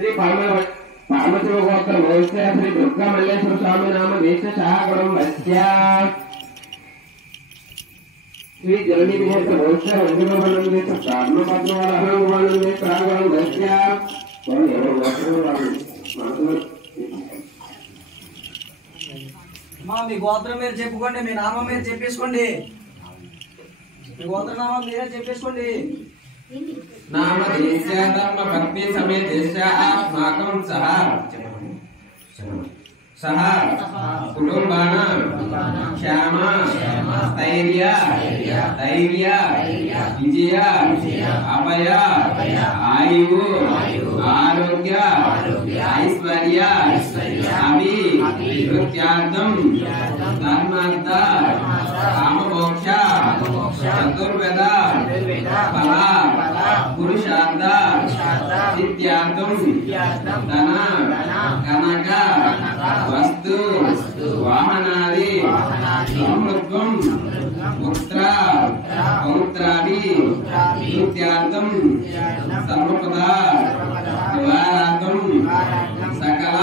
श्री पार्वतीगोत्र वैश्य श्री दुर्गा मल्लेश्वर स्वामी नाम देश शाहगुणम वैश्य श्री जननी विदेश वैश्य वंदनम देश प्राण पद्मवाहन देश शाहगुणम वैश्य మీ గోత్రం మీరు చెప్పుకోండి, మీ నామం మీరు చెప్పేసుకోండి, మీ గోత్ర నామం మీరే చెప్పేసుకోండి. नाम देश्य धर्म भक्ति समेत देश्य अस्माकं सह कुटुंबानां क्षमा स्थैर्य धैर्य विजय अभय आयु आरोग्य ऐश्वर्य अभिवृद्ध्यार्थं धर्मार्थ काममोक्ष चतुर्वेद फल पुरुषार्थ सिद्ध्यार्थं धन कनक वस्तु वाहनादि समृद्धं पुत्र पौत्रादि नित्यार्थं सर्वपदा निवारार्थं सकल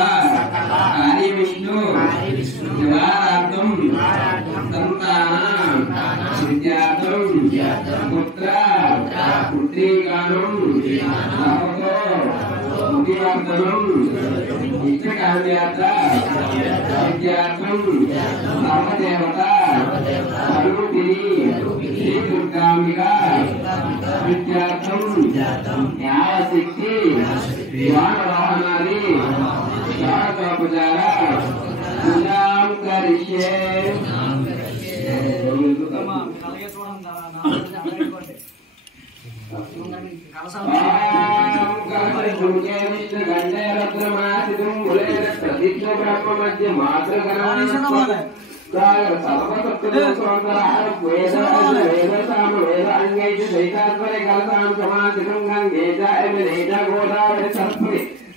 कार्य विष्णु निवारार्थं संतान विद्यार्थं पुत्र पुत्रीकाणं मुदिवर्धनं इष्टकाम्यार्थ विद्यार्थं सर्वदेवता स्वरूपिणी श्री दुर्गांबिका विद्यार्थं न्यायशक्ति वाहनादि शारदोपचार पूजां करिष्ये.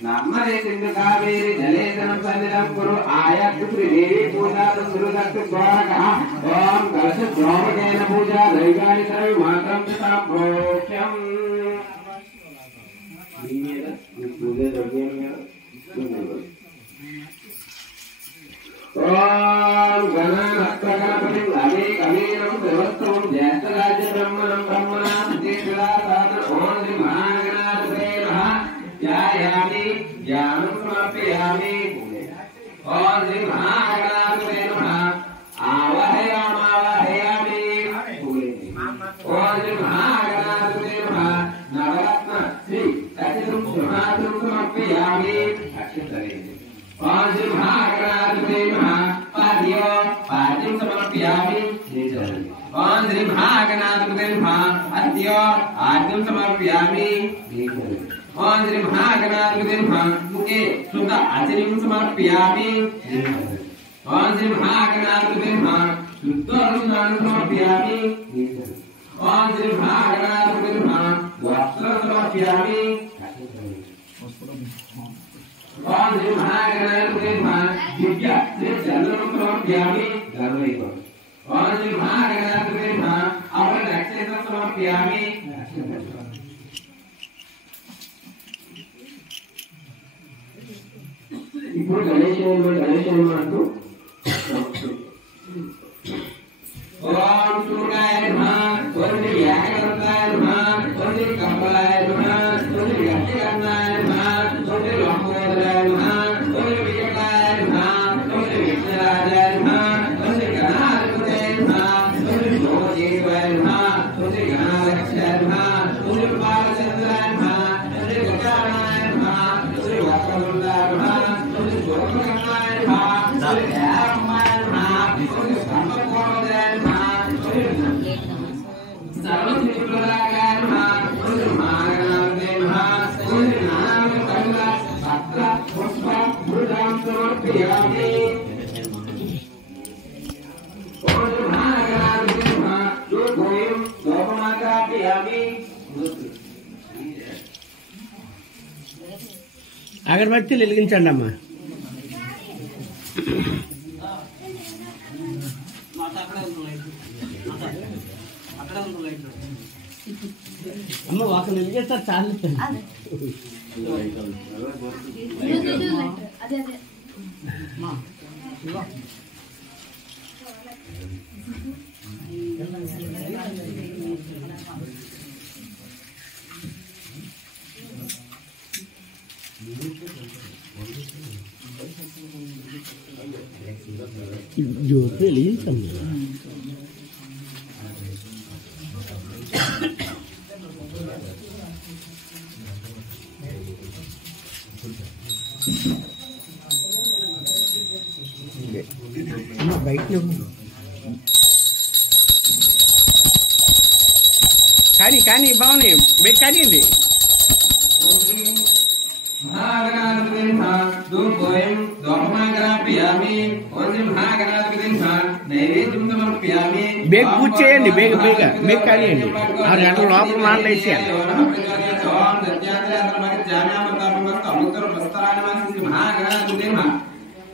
नर्मदे सिंधु कावेरी जलेशनं सन्निधं कुरु आयातु श्रीदेवी पूजा सुरदत्तु द्वारकः ओम कलश द्वारकेन पूजा दैवानि सर्व मात्रं तथा प्रोक्ष्यम्. पूजा ओम गणनाथ गणपतिं अनेकमेनं सर्वस्वं ज्येष्ठराज्य ब्रह्मणं ब्रह्मणा सिद्धिविलासात् ओम श्री महागणाधिपते नमः. ध्यायामि ज्ञानं समर्पयामि ओम श्री महागणाधिपते नमः. आवाहयामि ओम श्री महागणाधिपते नमः. नवरत्न श्री अक्षतं सुमात्रं समर्पयामि अक्षतरे ओम श्री महागणाधिपते नमः. पाद्यं समर्पयामि ओम श्री महागणाधिपते नमः. अद्य आद्यं समर्पयामि ओम श्री महागणाधिपते नमः. मुखे शुद्ध आचर्यं समर्पयामि ओम श्री महागणाधिपते नमः. शुद्धोरुणानं समर्पयामि ओम श्री महागणाधिपते नमः. वस्त्रं समर्पयामि ओम श्री महागणाधिपते नमः. दिव्य चंद्रं समर्पयामि ओम श्री महागणाधिपते नमः. अवर्ण नक्षत्रं समर्पयामि ఇప్పుడు గణేశం అంటూ ఓం సూర్యాయ నమః ఓం వ్యాకరణాయ నమః ఓం కమలాయ నమః ఓం గట్టికర్ణాయ నమః ఓం లంబోదరాయ నమః ఓం వికటాయ నమః ఓం విఘ్నరాజాయ నమః ఓం గణాధిపతయ నమః ఓం భోజేవాయ నమః ఓం గణాలక్ష్యాయ నమః ఓం బాలచంద్రాయ నమః ఓం గజాననాయ నమః ఓం వక్రతుండాయ నమః అగరబత్తిలు వెలిగించండి అమ్మా. అక్కడ అమ్మ వాసన వెలిగేస్తారు చాలు. జ్యోతి వెలిగించండి. బయట కానీ బాగున్నాయి బయట కానివ్వండి. బేగ పూజ చేయండి, బేగ కానివ్వండి. 6 గంటల లోపల నాలుగు వేసేయాలి.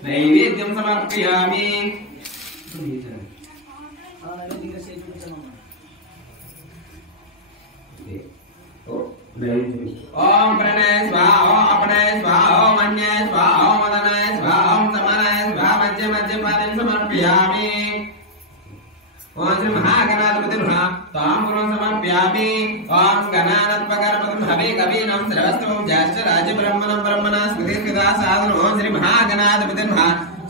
నైవేద్యం సమర్పయామి. ఓం ప్రణయ స్వాహ, ఓం అపనయ స్వాహ, ఓం అన్యాయ స్వాహ, ఓం మదనాయ స్వాహ, ఓం సమనాయ స్వాహ. మధ్య పాదం సమర్పయామి. ఓం శ్రీ మహాగణాధిపతి తాంబూలం సమర్పయామి. ఓం గణానాత్మకరపదం హవే కవీనం శ్రవస్తవం జ్యేష్ఠ రాజ్య బ్రహ్మణం బ్రహ్మణా స్మృతి స్మితా సాధనం. ఓం శ్రీ మహాగణాధిపతి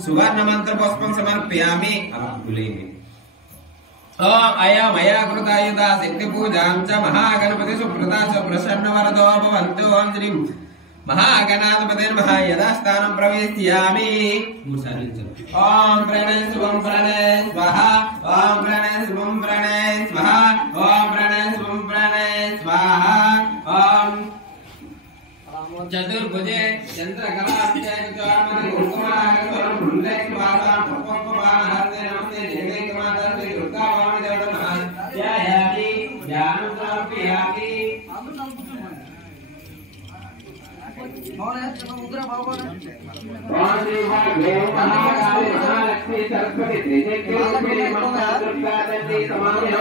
సువర్ణ మంత్ర పుష్పం సమర్పయామి. ఓం అయమయా కృతాయుధా శక్తి పూజాం చ మహాగణపతి సుప్రదా చ ప్రసన్న వరదో భవంతు. ఓం శ్రీ మహాగణాధిపతి నమః. యథాస్థానం ప్రవేశయామి. ఓం ప్రణయ శుభం ప్రణయ స్వాహ, ఓం ప్రణయ శుభం ప్రణయ స్వాహ, ఓం ప్రణయ శుభం ప్రణయ స్వాహ. ఓం చతుర్భుజే చంద్రకళాభిషేకం కుమారం పుండైకవాసాం పుష్పవాహనస్తే నమస్తే జగదేకమాత శ్రీ దుర్గాభవాని దేవతమః. ధ్యాయామి ధ్యానం సమర్పయామి. ఓం శ్రీ మహాకాళి మహాలక్ష్మి సరస్వతి త్రిశక్తి మంత్రదుర్గాదేవి సమాయ.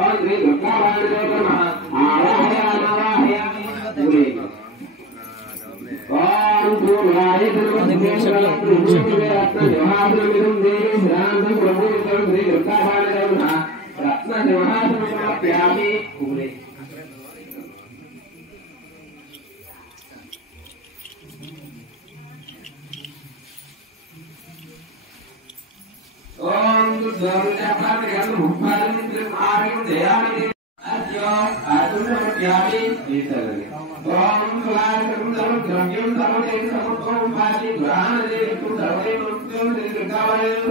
ఓం శ్రీ దుర్గాభవాని దేవతమః. ఆవాహయామి. ఓం ధ్రువాయ ధ్రువం రత్న సమర్పయామి. ఓం ఓం సులాసకం సముద్రవ్యం సమదేశ సముద్రం పాటి గురాణదేవికం సర్వేమృత్యం శ్రీకృతావయం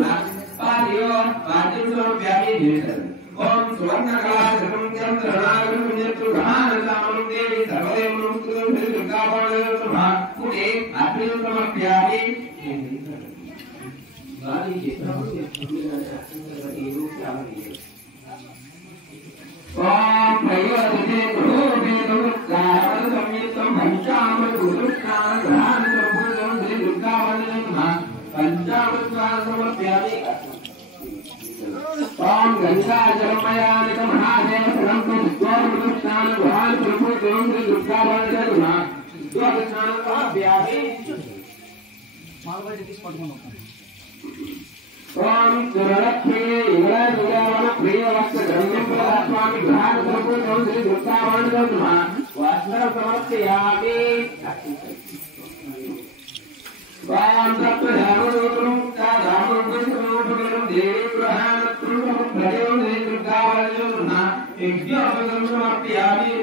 పార్యో పాటిం సమర్పయామి. ఓం సువర్ణకళాశకం చంద్రనాగరం పుణ్యత్రుఘానసామం దేవి సర్వదేవమృత్యం శ్రీకృతావయం కుటే అగ్నిం సమర్పయామి. ఓం ప్రయోజనే గృహోపేతం గాయన సంయుక్తం పంచామృత గురుష్ణాన గ్రహాన సంపూర్ణం శ్రీ దుర్గావళి పంచామృత సమర్పయామి. ఓం గంగాజలమయానిక మహాదేవ సంస్కృష్ణాన గ్రహాన సంపూర్ణం శ్రీ దుర్గావళి స్నానం సమర్పయామి. ఓం సురలక్ష్మీ యువరాజుగావన ప్రియవస్త గ్రంథం ప్రదాస్వామి గ్రహాన సంపూర్ణం శ్రీ దుర్గావళి వస్త్ర సమర్పయామి. ఓం సప్తధామరూపం రామరూపం దేవి గ్రహానత్రం ప్రజం శ్రీ దుర్గావళి యజ్ఞోపకం సమర్పయామి.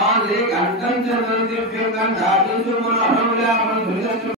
ఓం శ్రీ కంఠం చంద్రం దివ్యం కంఠాది